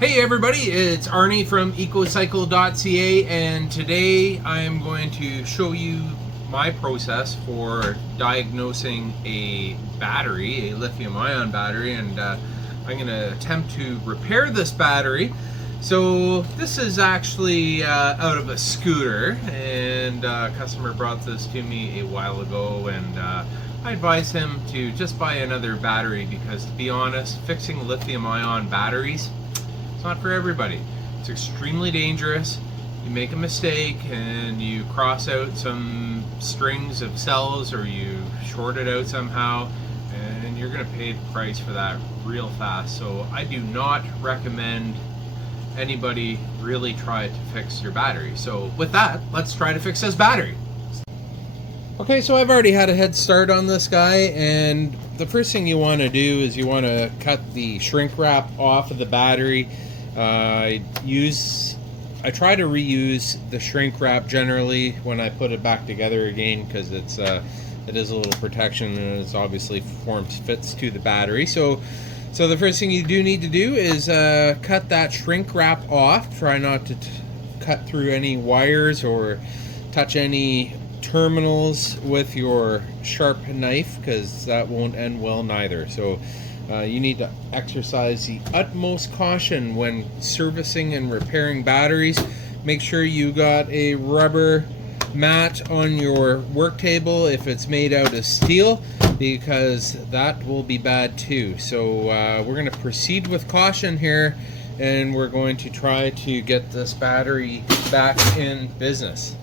Hey everybody, it's Arnie from ecocycle.ca, and today I am going to show you my process for diagnosing a battery, a lithium ion battery, and I'm going to attempt to repair this battery. So this is actually out of a scooter, and a customer brought this to me a while ago, and I advised him to just buy another battery because, to be honest, fixing lithium ion batteries, it's not for everybody. It's extremely dangerous. You make a mistake and you cross out some strings of cells, or you short it out somehow, and you're going to pay the price for that real fast. So I do not recommend anybody really try to fix your battery. So with that, let's try to fix this battery. Okay, so I've already had a head start on this guy, and the first thing you want to do is you want to cut the shrink wrap off of the battery. I try to reuse the shrink wrap generally when I put it back together again, because it is a little protection, and it's obviously fits to the battery. So the first thing you do need to do is cut that shrink wrap off. Try not to cut through any wires or touch any terminals with your sharp knife, because that won't end well neither. So you need to exercise the utmost caution when servicing and repairing batteries. Make sure you got a rubber mat on your work table if it's made out of steel, because that will be bad too. So we're going to proceed with caution here, and we're going to try to get this battery back in business.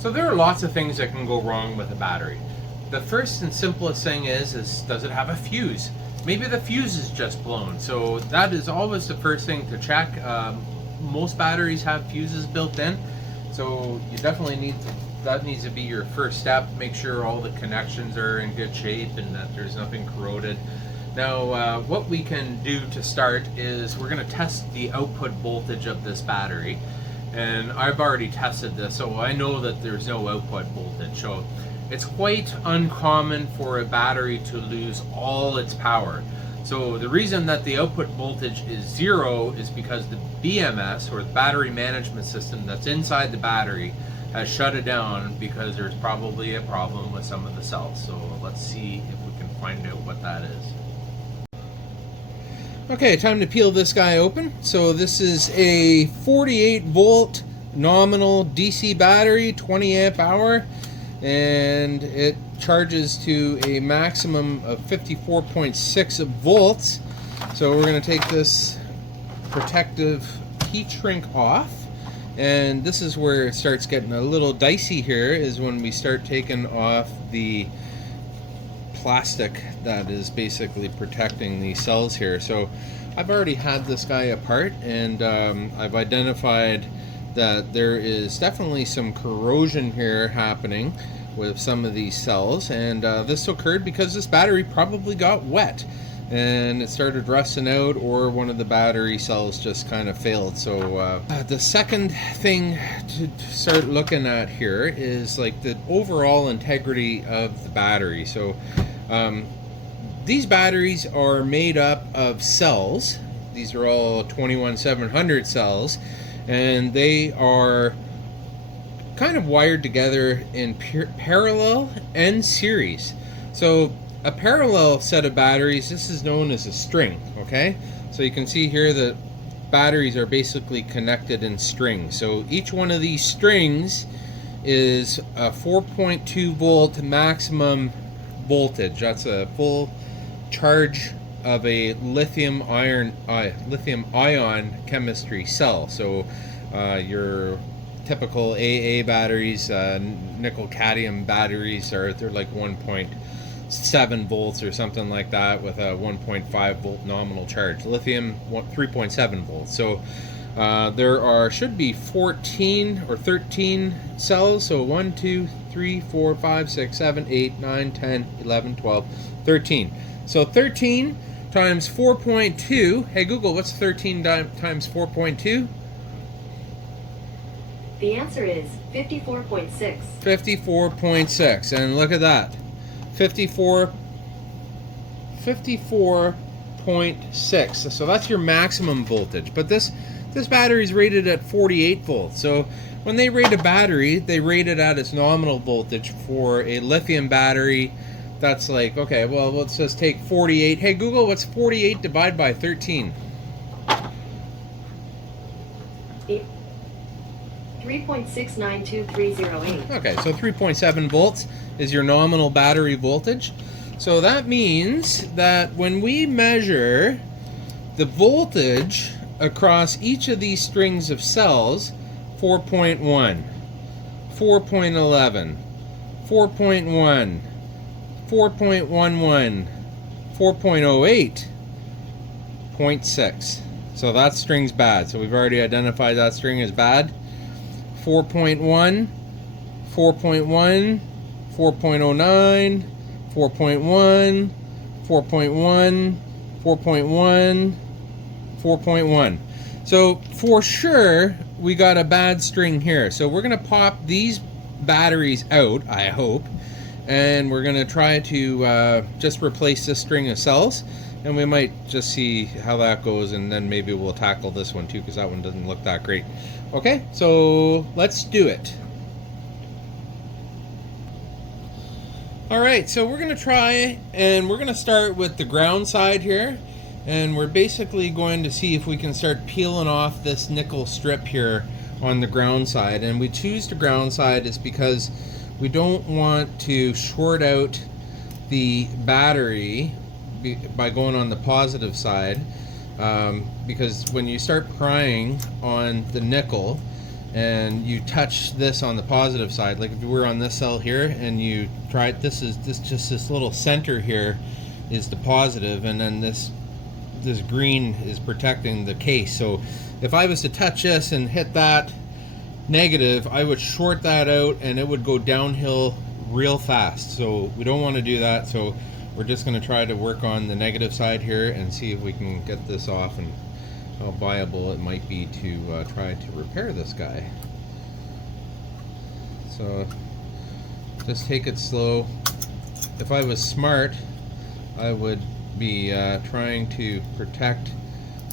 So there are lots of things that can go wrong with a battery. The first and simplest thing is does it have a fuse? Maybe the fuse is just blown. So that is always the first thing to check. Most batteries have fuses built in, so you definitely that needs to be your first step. Make sure all the connections are in good shape and that there's nothing corroded. Now what we can do to start is we're going to test the output voltage of this battery. And I've already tested this, so I know that there's no output voltage. So it's quite uncommon for a battery to lose all its power. So the reason that the output voltage is 0 is because the BMS, or the battery management system that's inside the battery, has shut it down because there's probably a problem with some of the cells. So let's see if we can find out what that is. Okay, time to peel this guy open. So this is a 48 volt nominal DC battery, 20 amp hour, and it charges to a maximum of 54.6 volts. So we're going to take this protective heat shrink off, and this is where it starts getting a little dicey here, is when we start taking off the plastic that is basically protecting the cells here. So I've already had this guy apart, and I've identified that there is definitely some corrosion here happening with some of these cells, and this occurred because this battery probably got wet and it started rusting out, or one of the battery cells just kind of failed. So the second thing to start looking at here is like the overall integrity of the battery. So these batteries are made up of cells. These are all 21700 cells, and they are kind of wired together in parallel and series. So a parallel set of batteries, this is known as a string. Okay, so you can see here that batteries are basically connected in strings. So each one of these strings is a 4.2 volt maximum voltage. That's a full charge of a lithium ion chemistry cell. So your typical AA batteries, nickel cadmium batteries, they're like 1.7 volts or something like that, with a 1.5 volt nominal charge. Lithium 3.7 volts. So there should be 14 or 13 cells. So 1, 2, 3, 4, 5, 6, 7, 8, 9, 10, 11, 12, 13. So 13 times 4.2. Hey Google, what's 13 times 4.2? The answer is 54.6. 54.6, and look at that. 54 54.6. So that's your maximum voltage. But this battery is rated at 48 volts. So when they rate a battery, they rate it at its nominal voltage. For a lithium battery, that's like, okay, well, let's just take 48. Hey Google, what's 48 divided by 13? 3.692308. Okay, so 3.7 volts is your nominal battery voltage. So that means that when we measure the voltage across each of these strings of cells, 4.1, 4.11, 4.1, 4.11, 4.08, 0.6. So that string's bad. So we've already identified that string as bad. 4.1, 4.1, 4.09, 4.1, 4.1, 4.1, 4.1. So for sure we got a bad string here. So we're gonna pop these batteries out, I hope, and we're gonna try to just replace this string of cells, and we might just see how that goes, and then maybe we'll tackle this one too, because that one doesn't look that great. Okay, so let's do it. Alright, so we're gonna try, and we're gonna start with the ground side here, and we're basically going to see if we can start peeling off this nickel strip here on the ground side. And we choose the ground side is because we don't want to short out the battery by going on the positive side, because when you start prying on the nickel and you touch this on the positive side, like if you were on this cell here and you try it, this little center here is the positive, and then this green is protecting the case. So if I was to touch this and hit that negative, I would short that out and it would go downhill real fast. So we don't want to do that. So we're just going to try to work on the negative side here and see if we can get this off, and how viable it might be to try to repair this guy. So just take it slow. If I was smart, I would be trying to protect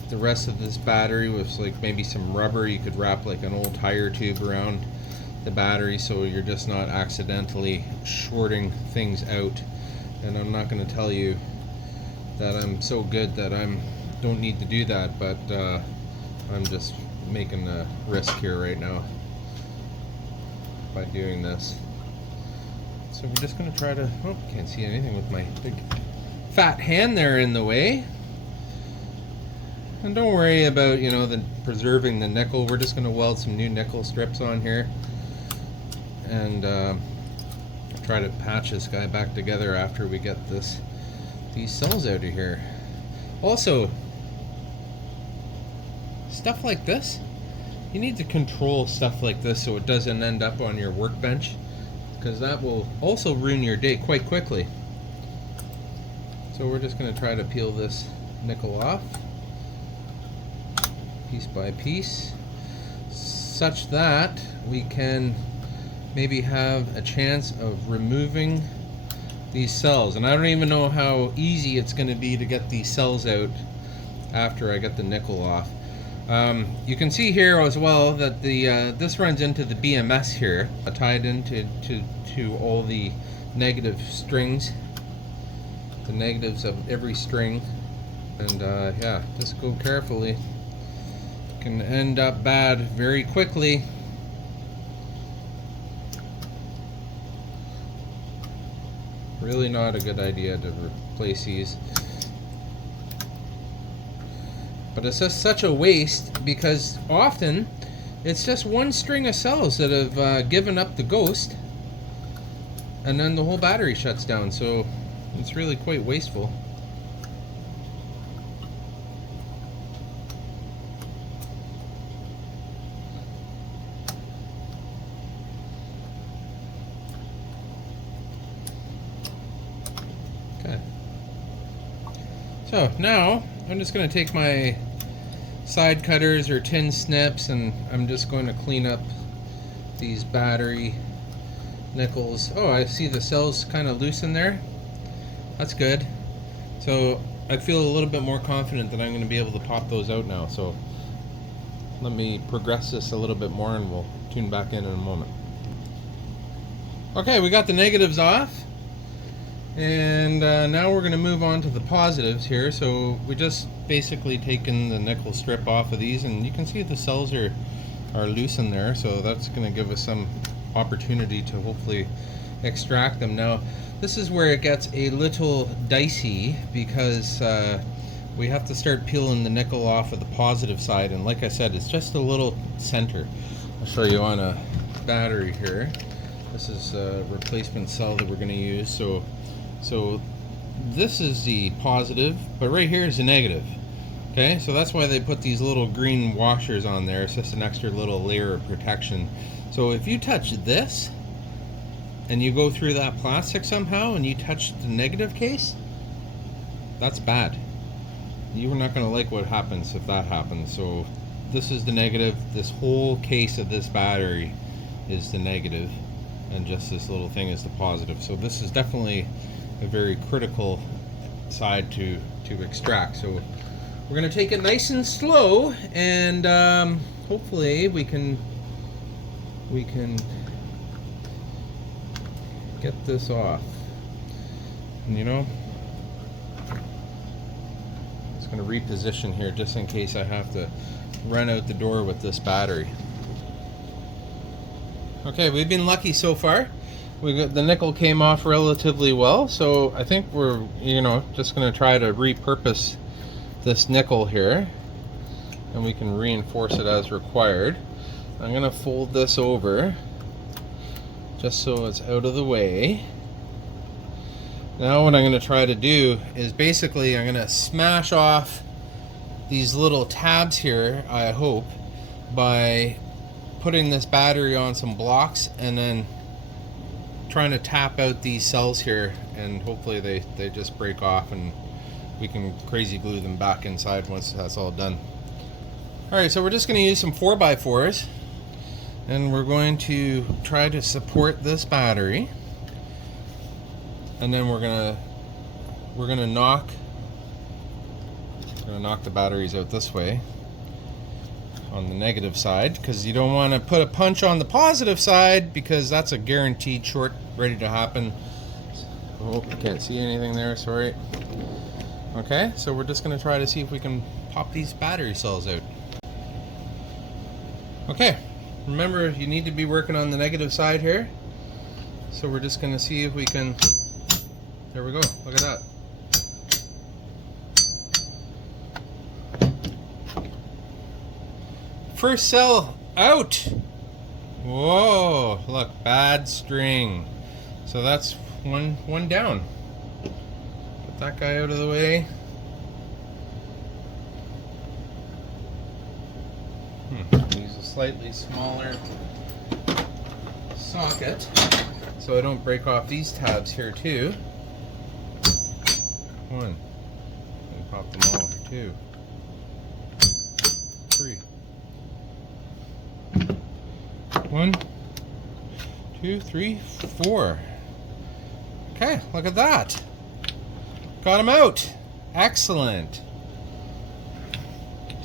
the rest of this battery with like maybe some rubber. You could wrap like an old tire tube around the battery, so you're just not accidentally shorting things out. And I'm not going to tell you that I'm so good that I don't need to do that, but I'm just making a risk here right now by doing this. So we're just going to try to, oh, can't see anything with my big fat hand there in the way. And don't worry about, you know, preserving the nickel. We're just going to weld some new nickel strips on here and try to patch this guy back together after we get these cells out of here. Also, stuff like this, you need to control stuff like this so it doesn't end up on your workbench, because that will also ruin your day quite quickly. So we're just going to try to peel this nickel off piece by piece, such that we can maybe have a chance of removing these cells. And I don't even know how easy it's going to be to get these cells out after I get the nickel off. You can see here as well that this runs into the BMS here, tied into all the negative strings, the negatives of every string. And yeah, just go carefully. Can end up bad very quickly. Really not a good idea to replace these. But it's just such a waste, because often it's just one string of cells that have given up the ghost, and then the whole battery shuts down. So it's really quite wasteful. Okay. So now I'm just going to take my side cutters or tin snips, and I'm just going to clean up these battery nickels. Oh, I see the cells kind of loose in there. That's good. So I feel a little bit more confident that I'm going to be able to pop those out now. So let me progress this a little bit more and we'll tune back in a moment. Okay, we got the negatives off. And now we're going to move on to the positives here. So we just basically taken the nickel strip off of these, and you can see the cells are loose in there. So that's going to give us some opportunity to hopefully extract them. Now, this is where it gets a little dicey because we have to start peeling the nickel off of the positive side, and like I said, it's just a little center. I'll show you on a battery here. This is a replacement cell that we're going to use. So this is the positive, but right here is the negative. Okay, so that's why they put these little green washers on there. It's just an extra little layer of protection. So if you touch this and you go through that plastic somehow and you touch the negative case, that's bad. You're not going to like what happens if that happens. So this is the negative. This whole case of this battery is the negative, and just this little thing is the positive. So this is definitely a very critical side to extract. So we're going to take it nice and slow, and hopefully we can get this off. And you know, it's going to reposition here just in case I have to run out the door with this battery. Okay, we've been lucky so far. The nickel came off relatively well, so I think we're, you know, just going to try to repurpose this nickel here, and we can reinforce it as required. I'm going to fold this over just so it's out of the way. Now what I'm going to try to do is basically I'm going to smash off these little tabs here, I hope, by putting this battery on some blocks and then trying to tap out these cells here, and hopefully they just break off and we can crazy glue them back inside once that's all done. Alright, so we're just going to use some 4x4s, and we're going to try to support this battery, and then we're gonna knock the batteries out this way on the negative side, because you don't want to put a punch on the positive side because that's a guaranteed short ready to happen. Oh, I can't see anything there, sorry. Okay, so we're just going to try to see if we can pop these battery cells out. Okay, remember you need to be working on the negative side here. So we're just going to see if we can, there we go, look at that. First cell out. Whoa, look, bad string. So that's one down. Put that guy out of the way. Use a slightly smaller socket so I don't break off these tabs here too. One. And pop them all. 2, 3. 1, 2, 3, 4. Okay, look at that. Got them out. Excellent.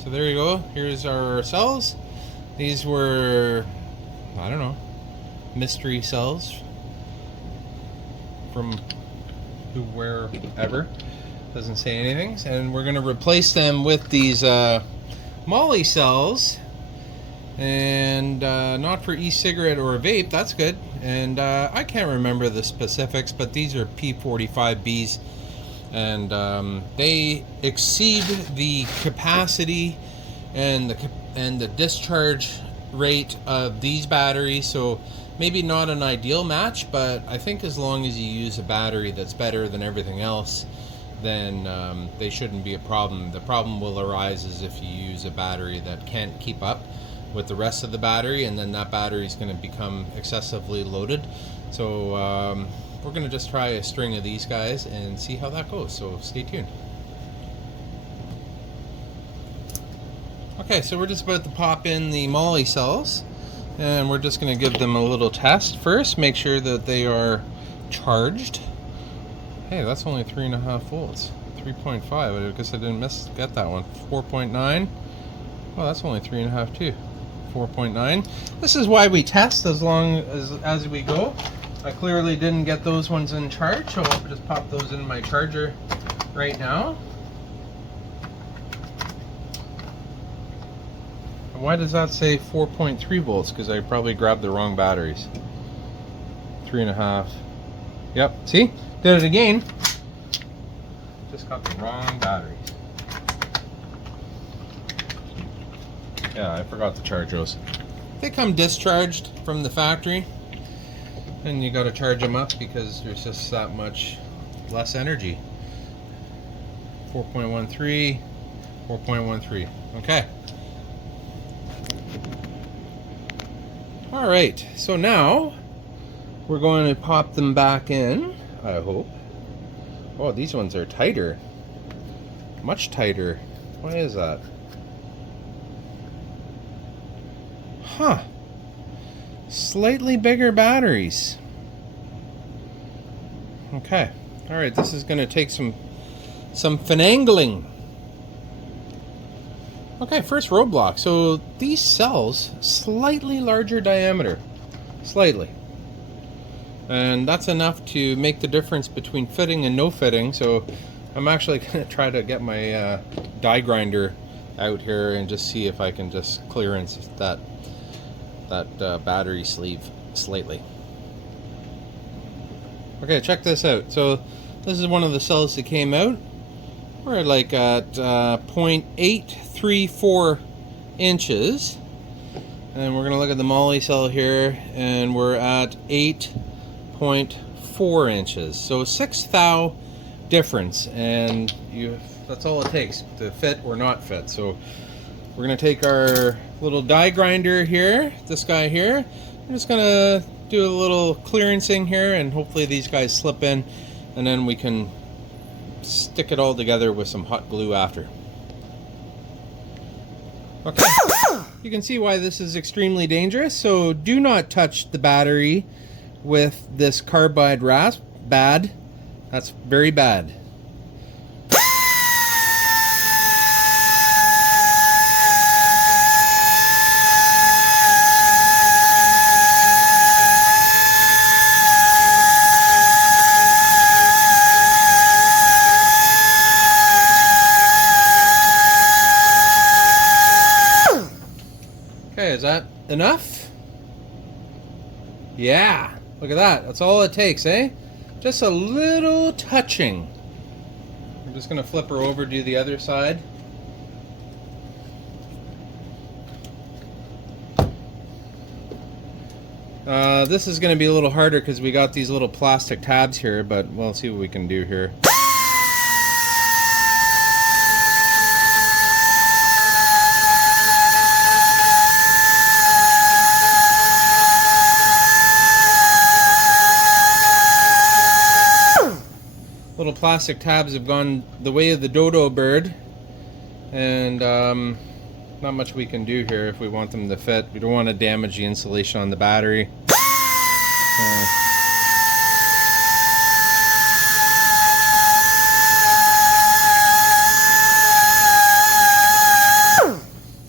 So there you go. Here's our cells. These were, I don't know, mystery cells from wherever. Doesn't say anything. And we're going to replace them with these moly cells. And not for e-cigarette or vape, that's good. And I can't remember the specifics, but these are P45Bs, and they exceed the capacity and the discharge rate of these batteries. So maybe not an ideal match, but I think as long as you use a battery that's better than everything else, then they shouldn't be a problem. The problem will arise is if you use a battery that can't keep up with the rest of the battery, and then that battery is going to become excessively loaded. So we're going to just try a string of these guys and see how that goes, so stay tuned. Okay, so we're just about to pop in the moly cells, and we're just going to give them a little test first, make sure that they are charged. Hey, that's only 3.5 volts. 3.5. I guess I didn't get that one. 4.9. Well, that's only 3.5 too. 4.9. This is why we test as long as we go. I clearly didn't get those ones in charge, so I'll just pop those in my charger right now. Why does that say 4.3 volts? Because I probably grabbed the wrong batteries. 3.5. Yep, see? Did it again. Just got the wrong batteries. Yeah, I forgot to charge those. They come discharged from the factory, and you got to charge them up because there's just that much less energy. 4.13, 4.13. Okay. All right. So now we're going to pop them back in. I hope. Oh, these ones are tighter. Much tighter. Why is that? Huh. Slightly bigger batteries. Okay. Alright, this is going to take some finagling. Okay, first roadblock. So these cells, slightly larger diameter. Slightly. And that's enough to make the difference between fitting and no fitting. So I'm actually going to try to get my die grinder out here and just see if I can just clearance that battery sleeve slightly. Okay, check this out. So this is one of the cells that came out. We're like at 0.834 inches. And we're going to look at the moly cell here, and we're at 8.4 inches. So 6 thou difference, and that's all it takes to fit or not fit. So we're going to take our little die grinder here, this guy here. I'm just going to do a little clearancing here, and hopefully these guys slip in, and then we can stick it all together with some hot glue after. Okay, you can see why this is extremely dangerous. So do not touch the battery with this carbide rasp. Bad. That's very bad. Okay, is that enough? Yeah, look at that. That's all it takes, eh? Just a little touching. I'm just going to flip her over, do the other side. This is going to be a little harder because we got these little plastic tabs here, but we'll see what we can do here. Little plastic tabs have gone the way of the dodo bird, and not much we can do here if we want them to fit. We don't want to damage the insulation on the battery.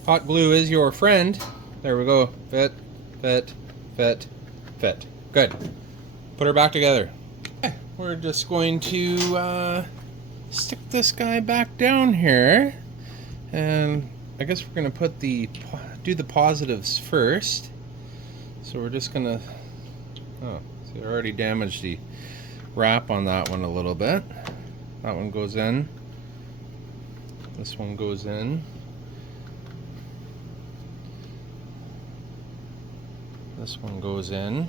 Hot glue is your friend. There we go. Fit, fit, fit, fit. Good. Put her back together. We're just going to stick this guy back down here, and I guess we're going to do the positives first. So we're just going to, oh, see, I already damaged the wrap on that one a little bit. That one goes in. This one goes in. This one goes in.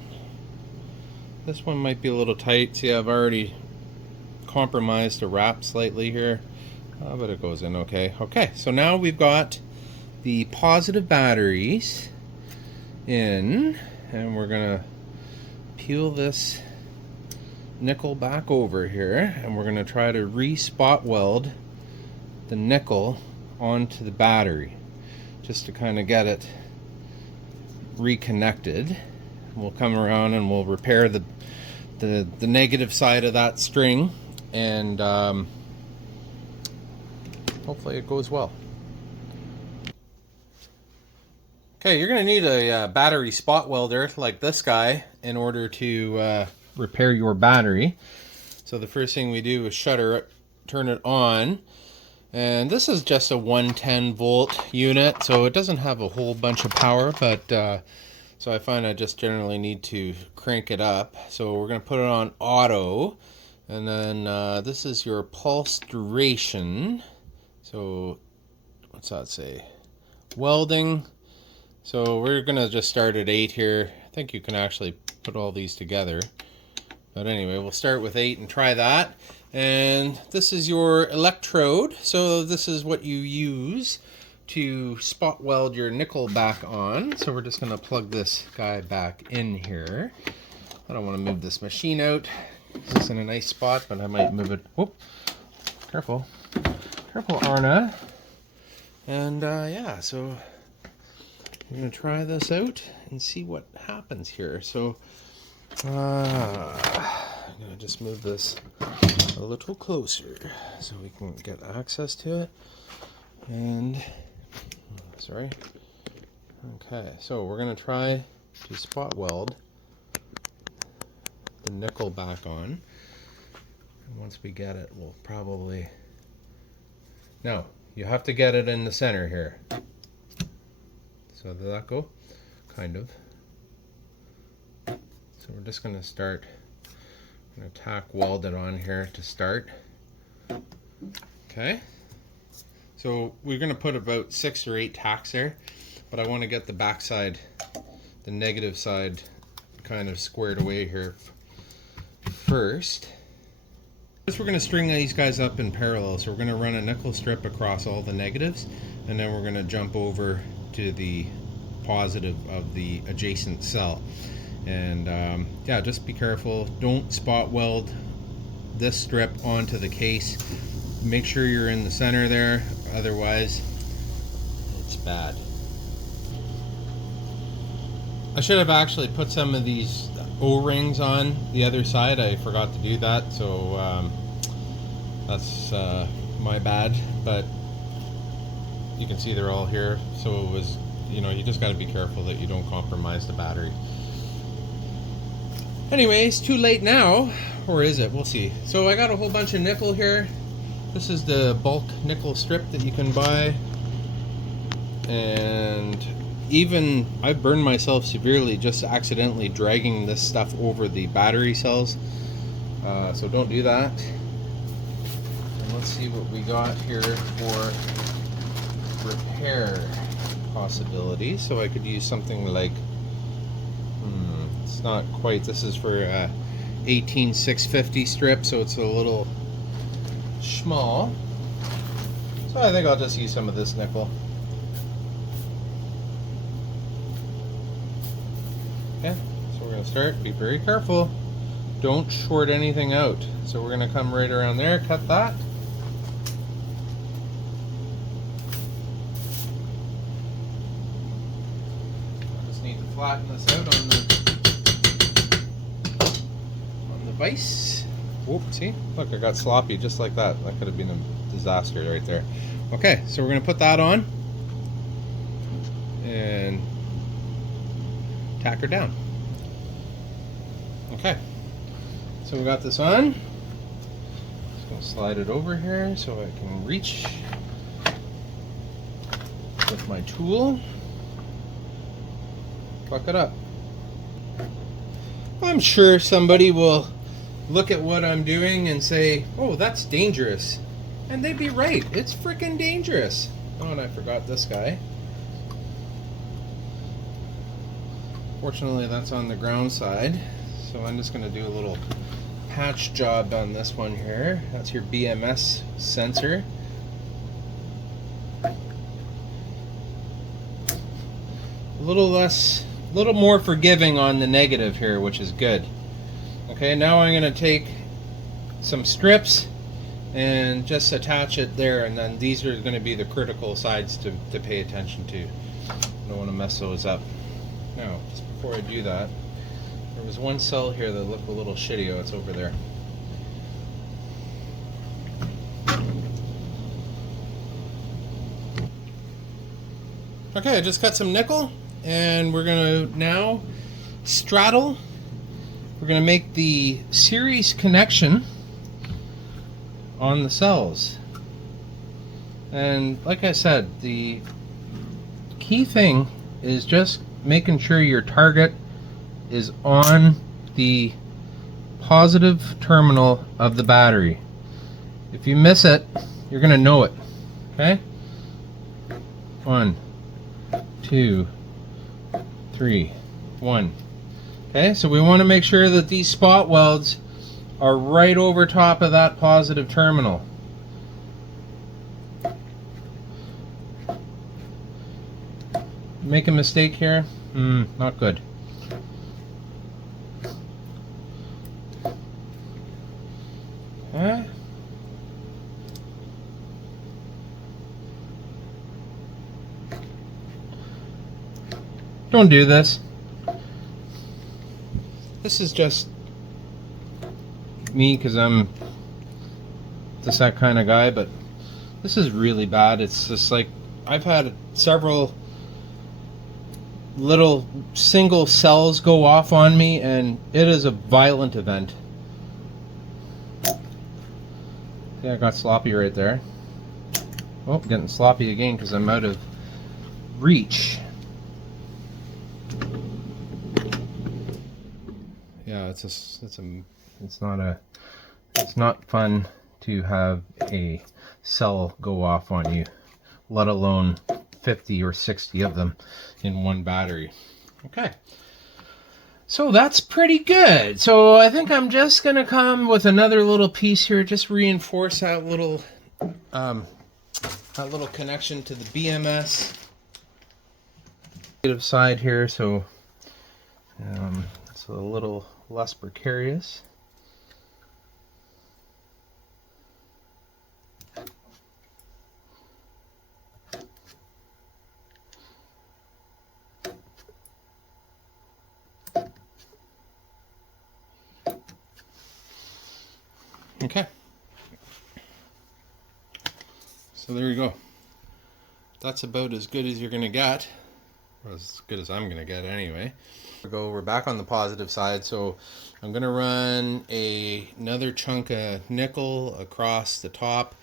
This one might be a little tight. See, I've already compromised the wrap slightly here, but it goes in okay. Okay, so now we've got the positive batteries in, and we're gonna peel this nickel back over here, and we're gonna try to re-spot weld the nickel onto the battery, just to kind of get it reconnected. We'll come around and we'll repair the negative side of that string, and hopefully it goes well. Okay, you're going to need a battery spot welder like this guy in order to repair your battery. So the first thing we do is shutter it, turn it on, and this is just a 110 volt unit, so it doesn't have a whole bunch of power, but so I find I just generally need to crank it up. So we're going to put it on auto, and then this is your pulse duration. So what's that say? Welding. So we're gonna just start at 8 here. I think you can actually put all these together. But anyway, we'll start with 8 and try that. And this is your electrode. So this is what you use to spot weld your nickel back on. So we're just gonna plug this guy back in here. I don't want to move this machine out. It's in a nice spot, but I might move it. Whoop! Careful, careful, Arna. And yeah, so I'm going to try this out and see what happens here. So I'm going to just move this a little closer so we can get access to it. And sorry. Okay, so we're going to try to spot weld the nickel back on. And once we get it, we'll probably... No, you have to get it in the center here. So did that go? Kind of. So we're just going to start. I'm going to tack weld it on here to start. Okay. So we're going to put about 6 or 8 tacks there, but I want to get the back side, the negative side, kind of squared away here first. First we're going to string these guys up in parallel. So we're going to run a nickel strip across all the negatives, and then we're going to jump over to the positive of the adjacent cell. And yeah, just be careful. Don't spot weld this strip onto the case. Make sure you're in the center there, otherwise it's bad. I should have actually put some of these O-rings on the other side. I forgot to do that, so that's my bad, but you can see they're all here. So it was, you know, you just got to be careful that you don't compromise the battery. Anyways, too late now, or is it? We'll see. So I got a whole bunch of nickel here. This is the bulk nickel strip that you can buy, and even I burned myself severely just accidentally dragging this stuff over the battery cells, so don't do that. And let's see what we got here for repair possibilities. So I could use something like, it's not quite, this is for 18650 strip, so it's a little small. So I think I'll just use some of this nickel. Okay, so we're going to start. Be very careful. Don't short anything out. So we're going to come right around there, cut that. I just need to flatten this out on the vise. Whoop, see? Look, I got sloppy just like that. That could have been a disaster right there. Okay, so we're going to put that on and tack her down. Okay, so we got this on. Just going to slide it over here so I can reach with my tool. Fuck it up. I'm sure somebody will look at what I'm doing and say, oh, that's dangerous. And they'd be right. It's freaking dangerous. Oh, and I forgot this guy. Fortunately, that's on the ground side. So I'm just going to do a little patch job on this one here. That's your BMS sensor. A little more forgiving on the negative here, which is good. Okay, now I'm going to take some strips and just attach it there, and then these are going to be the critical sides to pay attention to. Don't want to mess those up. Now, just before I do that, there was one cell here that looked a little shitty. Oh, it's over there. Okay, I just got some nickel, and we're gonna now straddle. We're gonna make the series connection on the cells. And like I said, the key thing is just making sure your target is on the positive terminal of the battery. If you miss it, you're gonna know it. Okay? 1, 2, 3, 1. Okay, so we want to make sure that these spot welds are right over top of that positive terminal. Make a mistake here? Not good. Okay. Don't do this. This is just me because I'm just that kind of guy, but this is really bad. It's just like I've had several little single cells go off on me, and it is a violent event. Yeah, I got sloppy right there. Oh, getting sloppy again because I'm out of reach. Yeah, it's not fun to have a cell go off on you, let alone 50 or 60 of them in one battery. Okay, so that's pretty good. So I think I'm just gonna come with another little piece here, just reinforce that little connection to the BMS negative side here, so it's a little less precarious. Okay, so there you go. That's about as good as you're gonna get, or as good as I'm gonna get anyway. We're back on the positive side, so I'm gonna run another chunk of nickel across the top.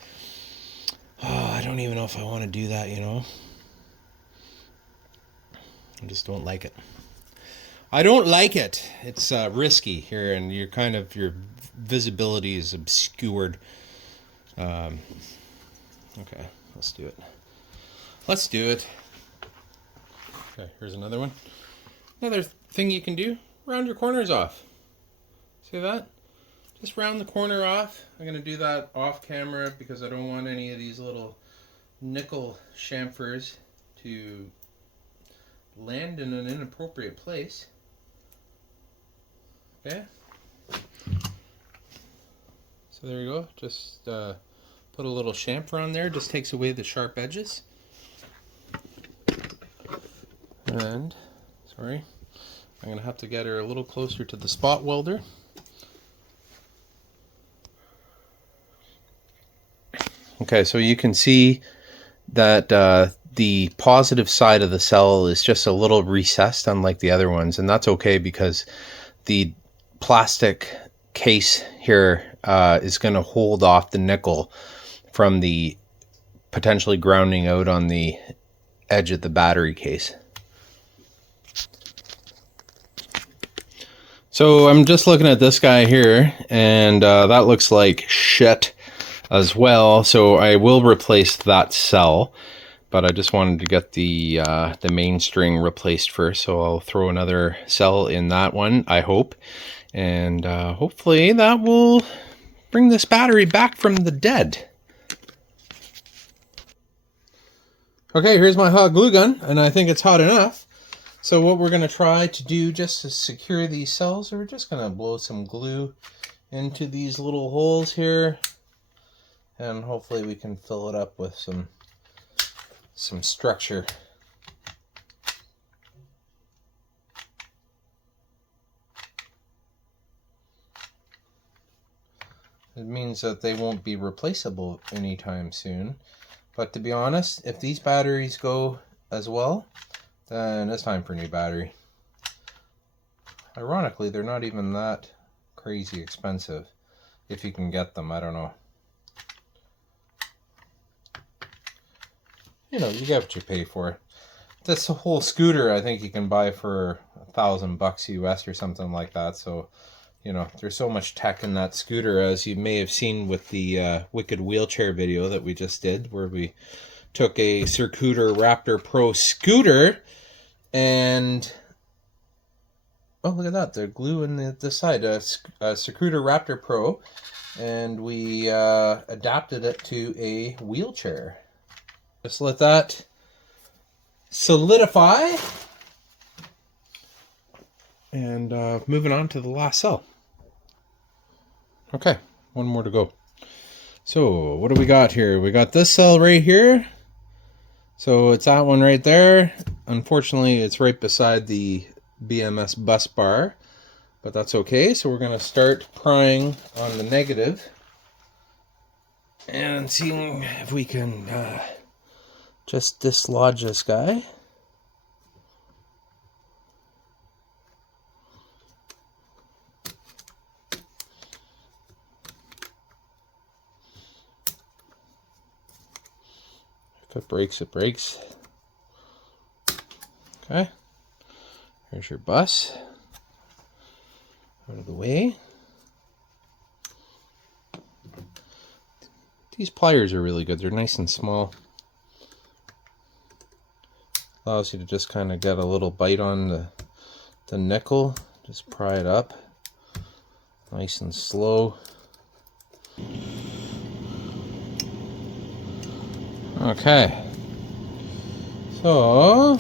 Oh, I don't even know if I want to do that, you know. I just don't like it. I don't like it. It's risky here, and your visibility is obscured. Okay, let's do it. Let's do it. Okay, here's another one. Another thing you can do, round your corners off. See that? Just round the corner off. I'm going to do that off camera because I don't want any of these little nickel chamfers to land in an inappropriate place. Okay? So there you go. Just put a little chamfer on there. Just takes away the sharp edges. And, sorry, I'm going to have to get her a little closer to the spot welder. Okay, so you can see that the positive side of the cell is just a little recessed, unlike the other ones, and that's okay because the plastic case here is going to hold off the nickel from the potentially grounding out on the edge of the battery case. So I'm just looking at this guy here, and that looks like shit as well. So I will replace that cell, but I just wanted to get the main string replaced first. So I'll throw another cell in that one, I hope, and hopefully that will bring this battery back from the dead. Okay, here's my hot glue gun, and I think it's hot enough. So what we're going to try to do just to secure these cells, we're just going to blow some glue into these little holes here, and hopefully we can fill it up with some structure. It means that they won't be replaceable anytime soon. But to be honest, if these batteries go as well, then it's time for a new battery. Ironically, they're not even that crazy expensive if you can get them. I don't know. You know, you get what you pay for. This whole scooter, I think you can buy for $1,000 US or something like that. So, you know, there's so much tech in that scooter, as you may have seen with the Wicked Wheelchair video that we just did, where we took a Circuiter Raptor Pro scooter and, oh, look at that, the glue in the side, a Circuiter Raptor Pro, and we adapted it to a wheelchair. Just let that solidify, and moving on to the last cell. Okay, one more to go. So what do we got here? We got this cell right here. So it's that one right there. Unfortunately, it's right beside the BMS bus bar, but that's okay. So we're going to start prying on the negative and seeing if we can just dislodge this guy. If it breaks, it breaks. Okay. Here's your bus. Out of the way. These pliers are really good. They're nice and small. Allows you to just kind of get a little bite on the nickel. Just pry it up. Nice and slow. Okay. So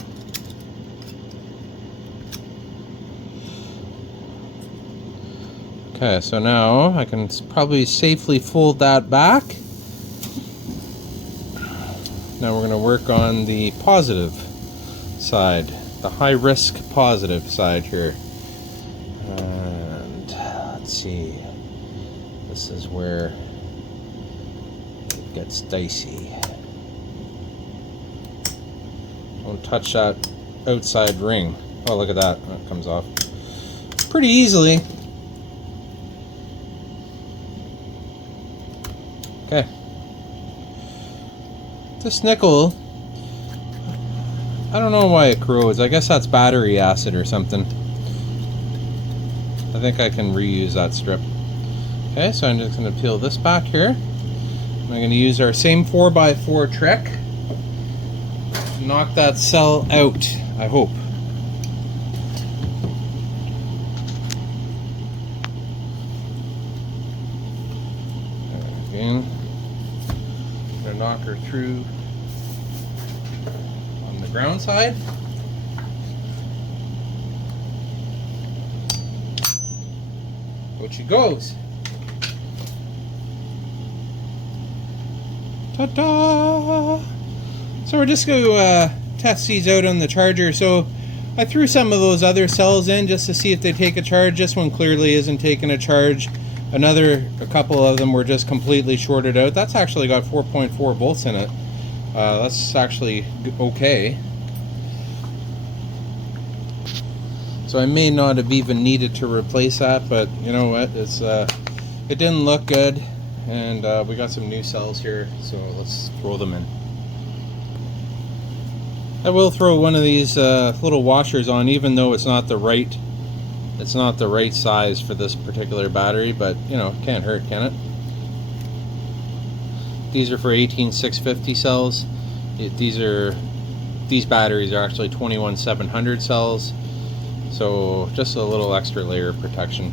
so now I can probably safely fold that back. Now we're going to work on the positive side, the high risk positive side here. And let's see, this is where it gets dicey. Don't touch that outside ring. Oh, look at that. That comes off pretty easily. Okay. This nickel, I don't know why it corrodes. I guess that's battery acid or something. I think I can reuse that strip. Okay, so I'm just going to peel this back here. I'm going to use our same 4x4 trick. Knock that cell out, I hope. Again, I'm going to knock her through on the ground side. Out she goes. Ta-da! So we're just going to test these out on the charger. So I threw some of those other cells in just to see if they take a charge. This one clearly isn't taking a charge. A couple of them were just completely shorted out. That's actually got 4.4 volts in it. That's actually okay. So I may not have even needed to replace that, but you know what? It didn't look good, and we got some new cells here, so let's throw them in. I will throw one of these little washers on, even though it's not the right size for this particular battery, but you know, can't hurt, can it? These are for 18650 cells. These batteries are actually 21700 cells, so just a little extra layer of protection.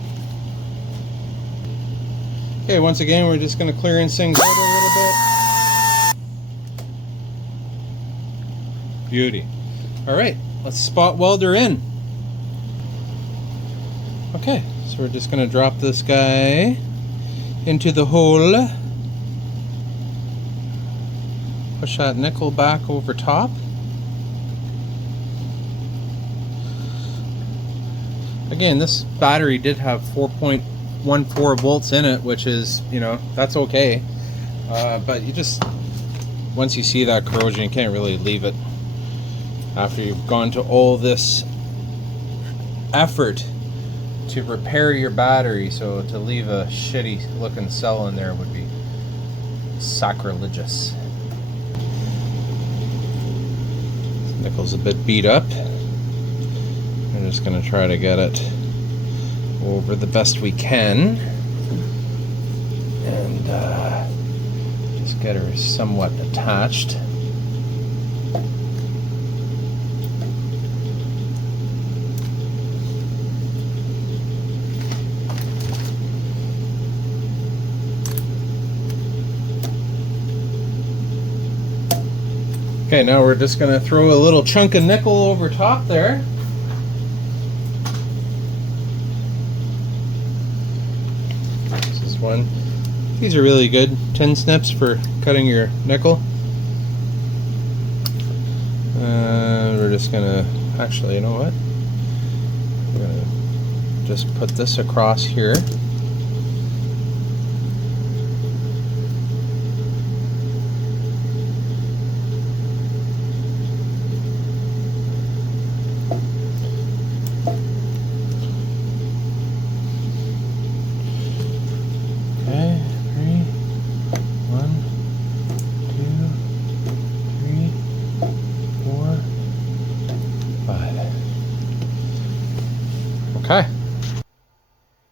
Okay, once again, we're just going to clearance things out a little bit. Beauty. Alright, let's spot weld her in. Okay, so we're just going to drop this guy into the hole. Push that nickel back over top. Again, this battery did have 4.14 volts in it, which is, you know, that's okay. But you just, once you see that corrosion, you can't really leave it after you've gone to all this effort to repair your battery. So to leave a shitty looking cell in there would be sacrilegious. Nickel's a bit beat up. I'm just going to try to get it over the best we can, and just get her somewhat attached. Okay, now we're just going to throw a little chunk of nickel over top there. This is one. These are really good tin snips for cutting your nickel. We're just going to, actually, you know what? We're going to just put this across here.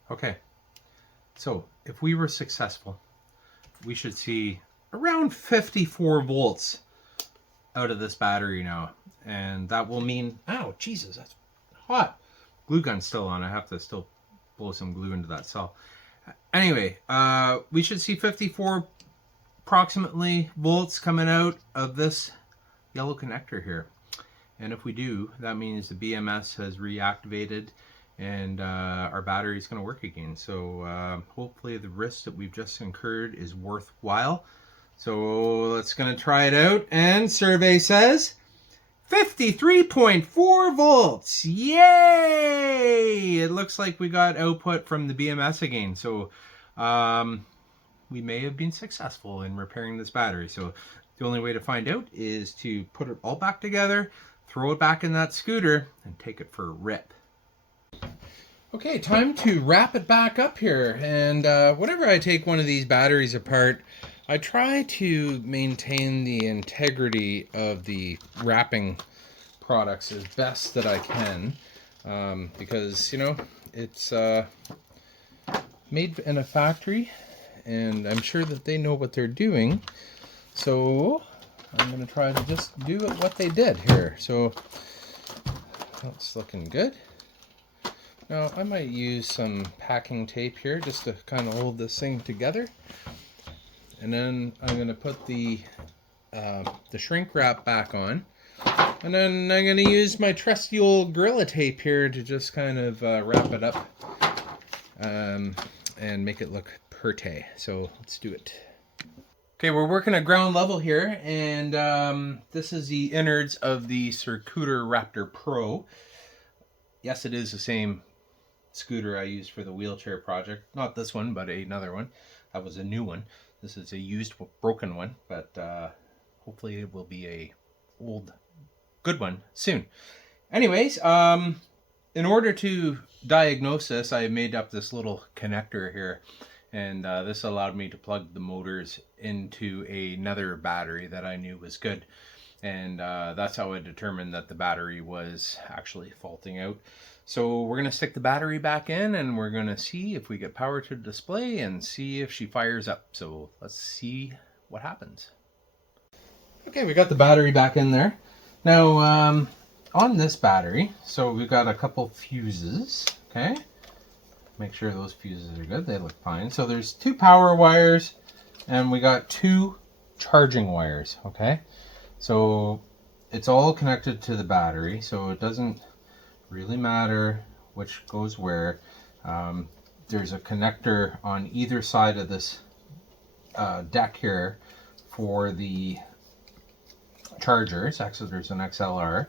Okay, so if we were successful, we should see around 54 volts out of this battery now. And that will mean, ow, Jesus, that's hot. Glue gun's still on. I have to still blow some glue into that cell. Anyway, we should see 54 approximately volts coming out of this yellow connector here. And if we do, that means the BMS has reactivated and our battery is going to work again. So hopefully the risk that we've just incurred is worthwhile. So let's going to try it out, and survey says 53.4 volts. Yay! It looks like we got output from the BMS again. So we may have been successful in repairing this battery. So the only way to find out is to put it all back together, throw it back in that scooter, and take it for a rip. Okay, time to wrap it back up here. And whenever I take one of these batteries apart, I try to maintain the integrity of the wrapping products as best that I can, because, you know, it's made in a factory, and I'm sure that they know what they're doing. So I'm going to try to just do what they did here. So that's looking good. Now I might use some packing tape here just to kind of hold this thing together. And then I'm going to put the shrink wrap back on. And then I'm going to use my trusty old Gorilla Tape here to just kind of wrap it up and make it look perte. So let's do it. Okay, we're working at ground level here, and this is the innards of the Circuiter Raptor Pro. Yes, it is the same scooter I used for the wheelchair project. Not this one, but another one. That was a new one. This is a used, broken one, but hopefully it will be a old, good one soon. Anyways, in order to diagnose this, I made up this little connector here, and this allowed me to plug the motors into another battery that I knew was good. And that's how I determined that the battery was actually faulting out. So we're going to stick the battery back in, and we're going to see if we get power to display and see if she fires up. So let's see what happens. Okay, we got the battery back in there. Now on this battery, so we've got a couple fuses. Okay, make sure those fuses are good. They look fine. So there's 2 power wires, and we got 2 charging wires. Okay, so it's all connected to the battery, so it doesn't really matter which goes where. There's a connector on either side of this deck here for the chargers. Actually, there's an XLR,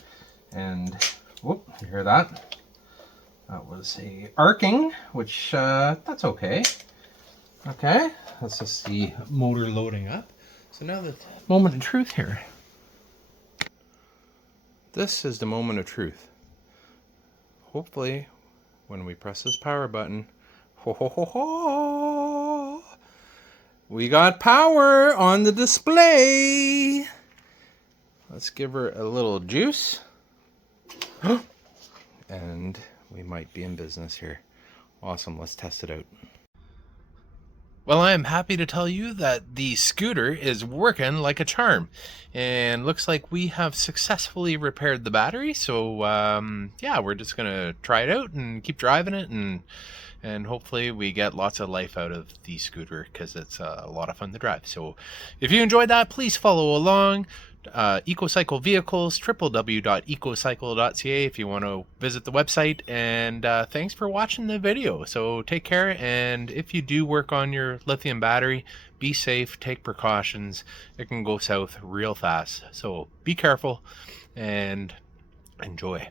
and whoop, you hear that? That was a arcing, which that's okay. Okay, that's just the motor loading up. So now the moment of truth here. This is the moment of truth. Hopefully, when we press this power button, ho ho ho ho, we got power on the display. Let's give her a little juice. And we might be in business here. Awesome, let's test it out. Well, I am happy to tell you that the scooter is working like a charm, and looks like we have successfully repaired the battery. So yeah, we're just gonna try it out and keep driving it, and hopefully we get lots of life out of the scooter because it's a lot of fun to drive. So if you enjoyed that, please follow along. EcoCycle Vehicles, www.ecocycle.ca if you want to visit the website. And thanks for watching the video. So take care, and if you do work on your lithium battery, be safe, take precautions. It can go south real fast, so be careful and enjoy.